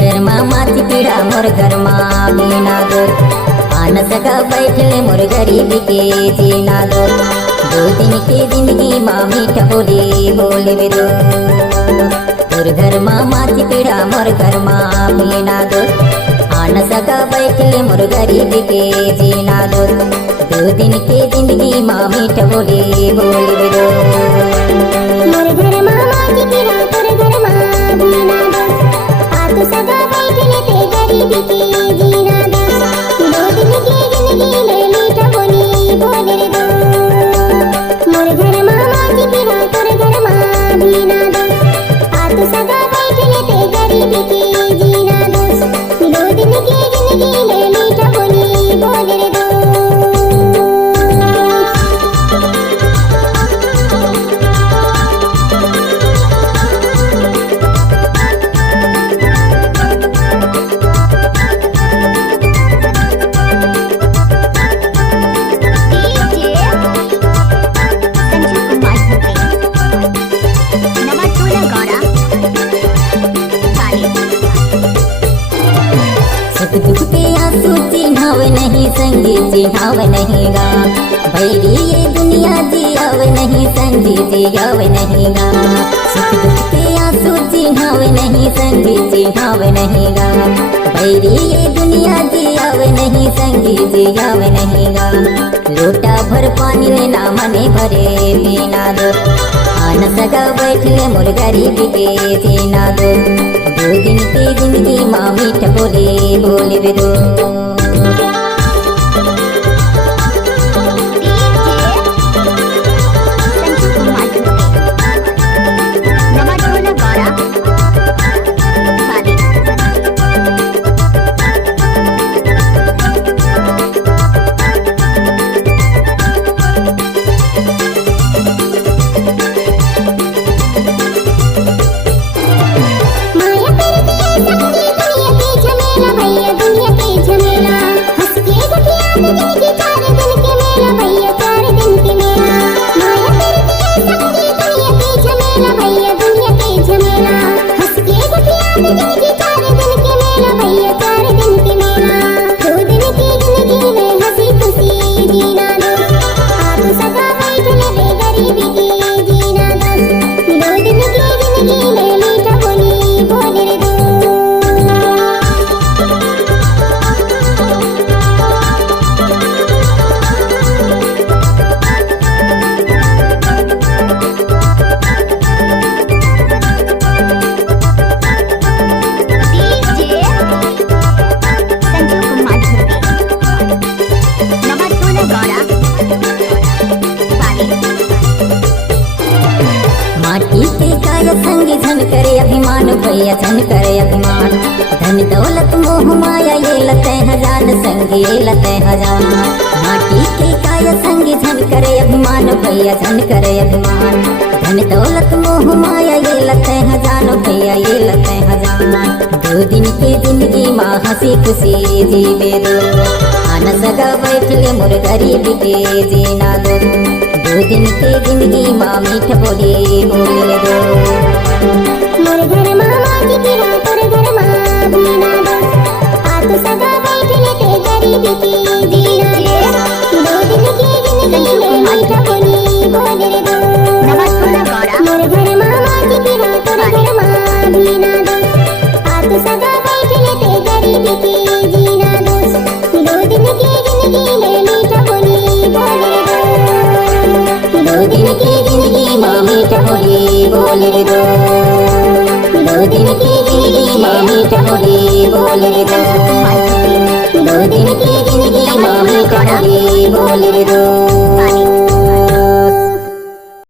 घर माती पीड़ा मोर घर माँ बिना दो आन सका बैठले मोर गरीब के जीना दो 2 दिन की जिंदगी माँ मीठा बोली बोले दो मोर घर माती पीड़ा मोर घर माँ बिना दो आन सका बैठले मोर गरीब के जीना दो 2 दिन की जिंदगी माँ मीठा बोली बोले दो मोर घर माती पीड़ा तोर घर माँ बिना दो आतो सगा बैठले ते गरीब के जीना दो 2 दिन की जिंदगी में मीठा बोली बोले दो मोर घर माती पीड़ा तोर घर माँ बिना दो आतो सगा बैठले ते गरीब के जीना दो 2 दिन की जिंदगी में मीठा बोली बोले दो सुख दुख के आंसू चिन्हाव नहीं संगी चिन्हाव नहीं गा भैरी ये दुनिया जियाव नहीं संगी जियाव नहीं गा सुख दुख के आंसू चिन्हाव नहीं संगी चिन्हाव नहीं गा भैरी ये दुनिया जियाव नहीं संगी जियाव नहीं गा लोटा भर पानी में ना मने भरे पीना दो आन सगा बैठले मोर गरीब के जीना दो 2 दिन की जिंदगी माँ मीठ बोले बोले दो माटी के काया संगी धन करे अभिमान भैया धन करे अभिमान धन दौलत मोह माया ये लते हजार संगी ये लते हजार माटी के काया संगी धन करे अभिमान भैया धन करे अभिमान धन दौलत मोह माया ये लते हजार भैया ये लते हजार 2 दिन की जिंदगी माँ हंसी खुशी जीवे दो आन सगा बैठले मोर गरीब के जीना दो 2 दिन की जिंदगी माँ मीठ बोले बोले दो मोर घर माती पीड़ा तोर घर माँ बिना दो आतो सगा बैठले ते गरीब के जीना दो 2 दिन की जिंदगी में मीठा बोली बोले दो मोर घर माती पीड़ा तोर घर माँ बिना दो आतो सगा बैठले ते गरीब के जीना दो 2 दिन की जिंदगी में मीठा बोली बोले दो 2 दिन की जिंदगी माँ मीठ बोली बोले दो 2 दिन की जिंदगी माँ मीठ बोली बोले दो 2 दिन की जिंदगी माँ मीठ बोली बोले दो।